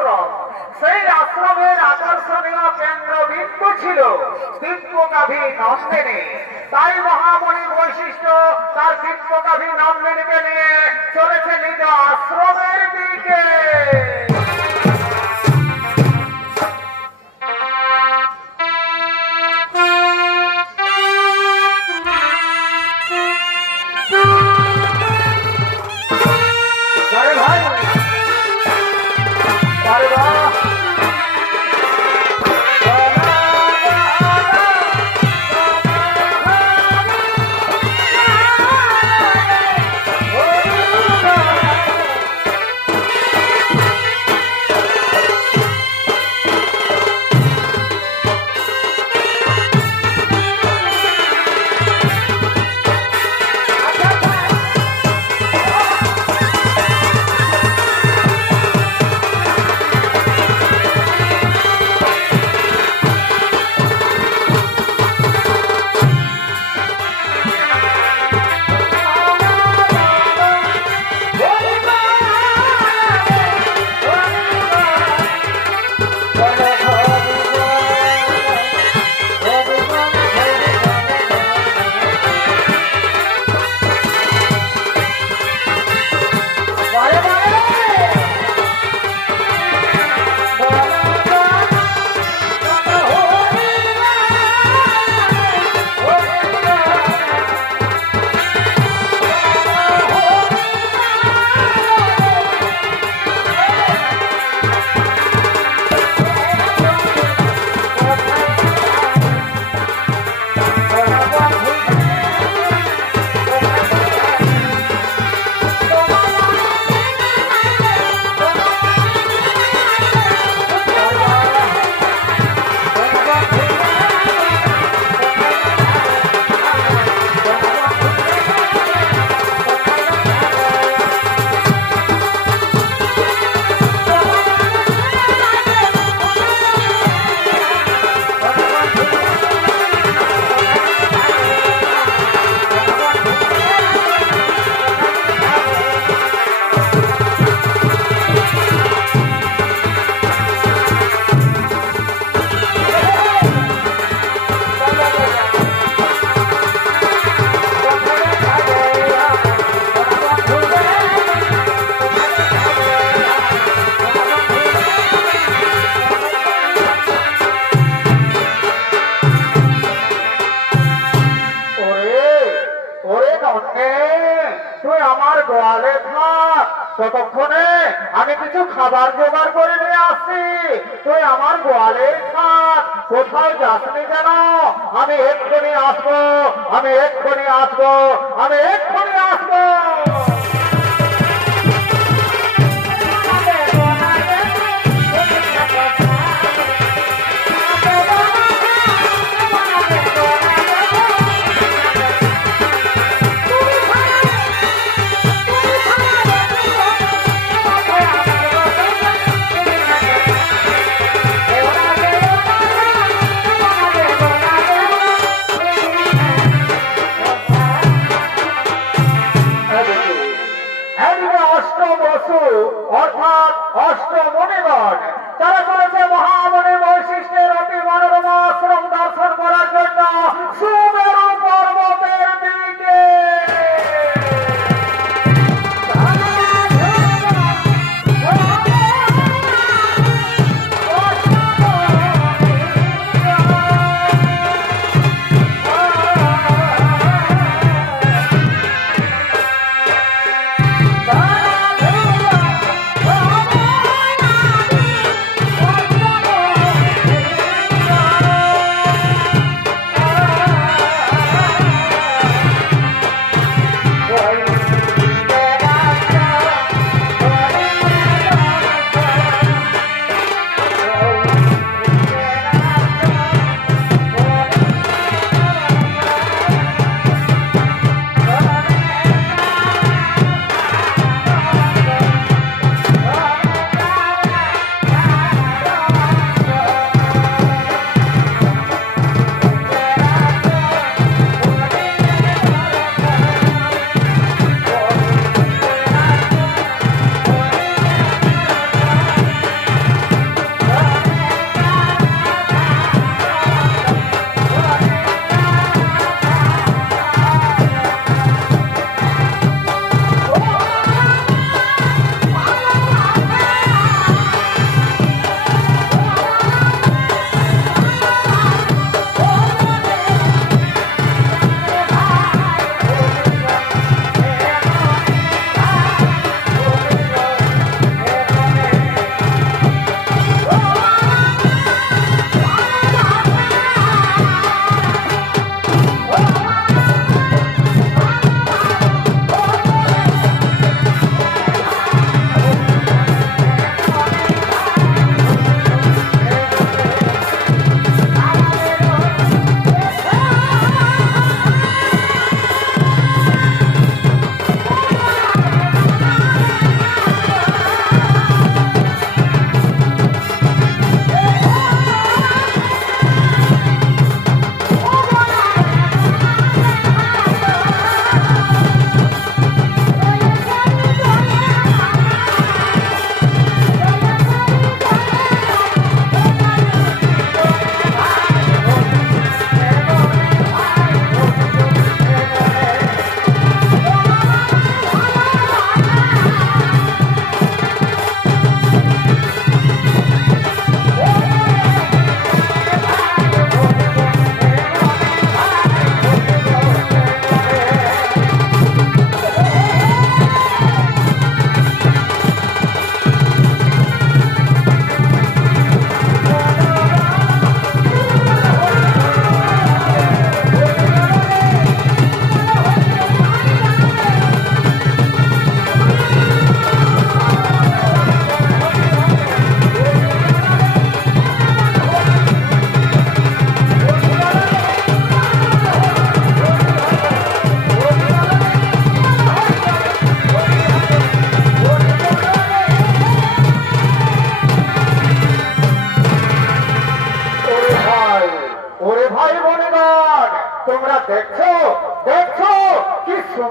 আশ্রম। সেই আশ্রমের আকর্ষণীয় কেন্দ্রবিন্দু ছিল দিব্যগাভী নন্দিনী। তাই মহামণি বৈশিষ্ট্য তার দিব্যগাভী নন্দিনীকে নিয়ে চলেছে নিজ আশ্রমের দিকে। ততক্ষণে আমি কিছু খাবার জোগাড় করে নিয়ে আসছি। তুই আমার গোয়ালে থাক, কোথাও যাসনি যেন। আমি এক্ষুনি আসবো, আমি এক্ষুনি আসবো, আমি এক্ষুনি আসবো। অর্থাৎ অষ্টমণিগণ তারা চলেছে মহামণি বৈশিষ্ট্যের অতি মনোরম আশ্রম দর্শন করার জন্য সুমেরু পর্বতের দিকে।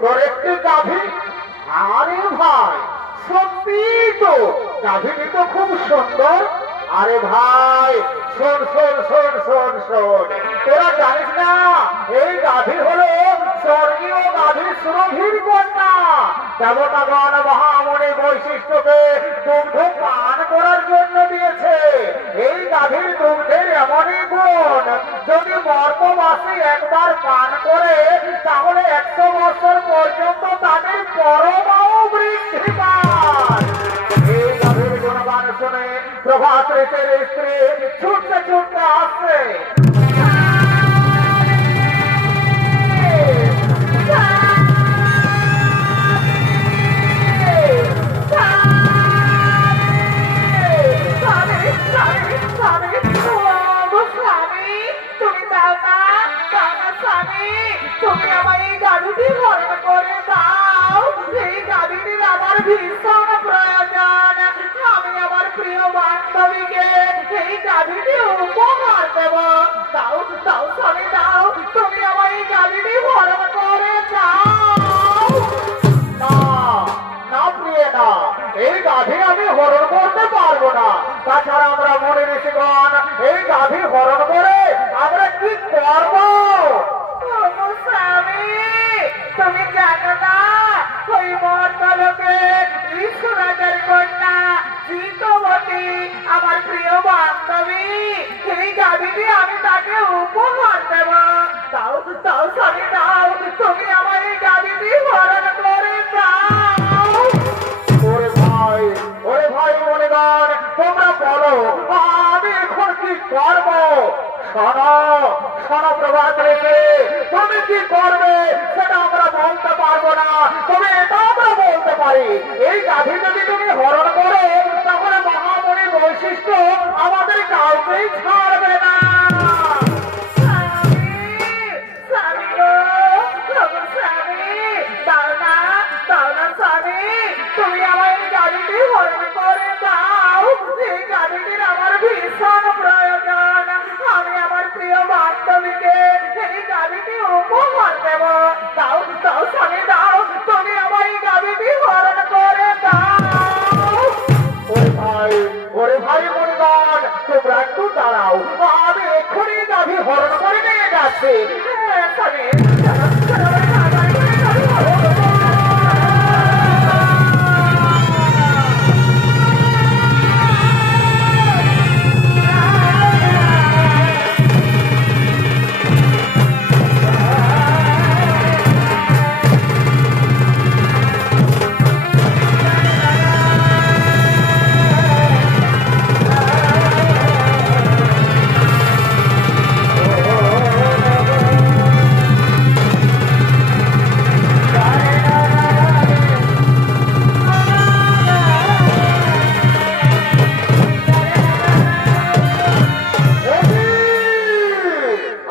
তোর একটি গাভী? আরে ভাই, সত্যি তো গাভীটি তো খুব সুন্দর। আরে ভাই, শোন শোন শোন শোন শোন, তোরা জানিস না এই গাভী হলো স্বর্গীয় গাভী সুরভির কন্যা। দেবতাগণ মহামণি বৈশিষ্ট্যকে দুগ্ধ পান করার জন্য দিয়েছে। এই গাভীর দুগ্ধের এমনই গুণ, যদি মর্তবাসী একবার পান করে তাহলে 100 বছর পর্যন্ত তাদের পরমাও বৃদ্ধি পায়। এই গাভীর গুণগান শুনে প্রভাত ঋষির স্ত্রী ছুটতে ছুটতে আসছে। তুমি আমার এই গাড়িটি ভরণ করে দাও। এই গাড়িটির আমার ভীষণ প্রয়োজন। আমি আমার প্রিয় বান্ধবীকে এই গাড়িটি উপহার দেব। দাও দাও স্বামী দাও, তুমি আমার এই গাড়িটি ভরণ করে দাও। না না প্রিয় না, এই গাভী আমি হরণ করতে পারবো না। তাছাড়া আমরা মনে ঋষিগণ এই গাভী হরণ করে আমরা কি করবো? ওগো স্বামী, তুমি জানো না ওই মর্তলোকে ঈশ্বরাজের কন্যা জিতবতী আমার প্রিয় বান্ধবী, এই গাভীটি আমি তাকে উপহার দেব। দাও দাও স্বামী দাও, তুমি আমার এই গাভীটি হরণ করে দাও। ওরে ভাই মনিগণ, তোমরা বলো আমি এখন কি করবো? শোনো শোনো প্রভাত ঋষি, তুমি কি করবে সেটা আমরা বলতে পারবো না, তবে এটা আমরা বলতে পারি এই গাভী যদি তুমি হরণ করো তাহলে মহামণি বৈশিষ্ট্য আমাদের কাউকেই ছাড়বে না। তুমি আমার এই গাড়িটি হরণ করে দাও। এই গাড়িটির আমার ভীষণ প্রয়োজন। আমি আমার প্রিয় বান্ধবীকে এই গাড়িটি উপহার দেব। দাও দাও স্বামী দাও, তুমি আমার এই গাড়িটি হরণ করে দাও। ওরে ভাই মনিগণ, তোমরা একটু দাঁড়াও, আমি এক্ষুনি গাভী হরণ করে নিয়ে যাচ্ছি। হ্যাঁ, স্বামী, চলো, চলো, আমার গাড়িটি হরণ করো।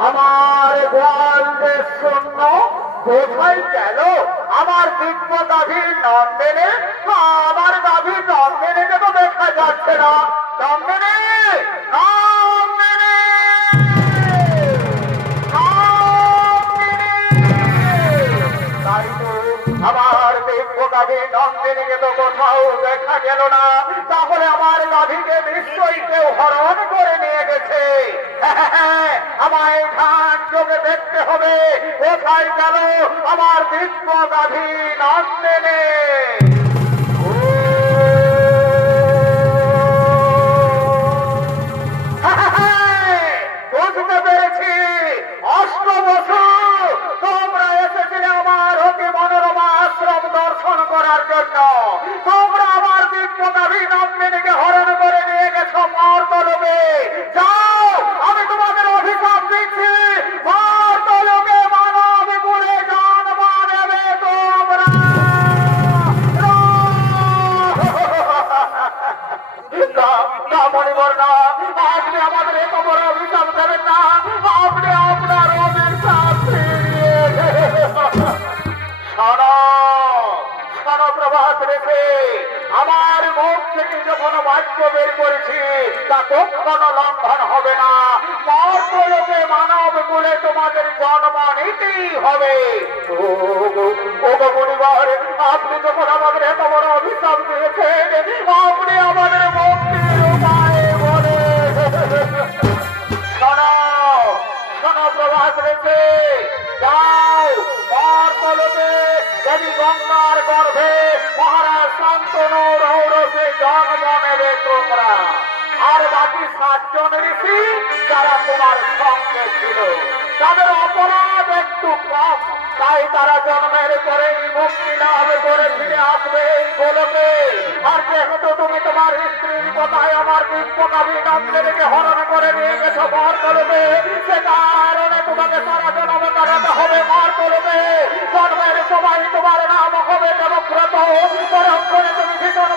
আমার গোয়াল যে শূন্য, কোথায় গেল আমার দিব্য গাভী নন্দিনী? আমার গাভী নন্দিনীকে তো দেখা যাচ্ছে না। নন্দিনী, নন্দিনী, আমার দিব্য গাভী নন্দিনীকে তো কোথাও দেখা গেল না। তাহলে আমার গাভীকে নিশ্চয়ই কেউ হরণ করে নিয়ে গেছে। আমায় ধান যোগে দেখতে হবে কোথায় গেল আমার দিব্য গাভী নন্দিনী। বুঝতে পেরেছি, অষ্টবসু তোমরা এসেছিলে আমার অতি মনোরমা আশ্রম দর্শন করার জন্য। তোমরা আমার দিব্য গাভী নন্দিনীকে হরণ করে নিয়ে গেছো মর্তলোকে। যাও, আমি তোমাদের অভিশাপ দিচ্ছি, মর্তলোকে মানব কুলে জন্ম নেবে তোমরা। থেকে যখন বাক্য বের করেছি তা কখনো লঙ্ঘন হবে না। মর্তলোকে মানব কুলে তোমাদের জন্ম নিতেই হবে। ও মুনিবর, আপনি যখন আমাদের এত বড় অভিশাপ দিয়েছেন, আপনি আমাদের মুক্তির উপায় বলে। শোনো শোনো প্রভাস রেখে যাও, মর্তলোকে দেবী গঙ্গার গর্ভে মহারাজ শান্তনু রৌরসে জন্ম নেবে তোমরা। আর বাকি 7 জন ঋষি যারা তোমার সঙ্গে ছিল তাদের অপরাধ একটু কম, তাই তারা জন্মের পরেই মুক্তি লাভ করে ফিরে আসবে এই গোলকে। আর যেহেতু তুমি তোমার স্ত্রীর কথায় আমার বিশ্বকবি নন্দেরকে হরণ করে নিয়ে গেছো মর্তলোকে, সে কারণে তোমাকে সারা জন্ম কাটাতে হবে মর্তলোকে। জন্মের সময় তোমার নাম হবে দেবব্রত, পরক্ষণে তুমি ভিতর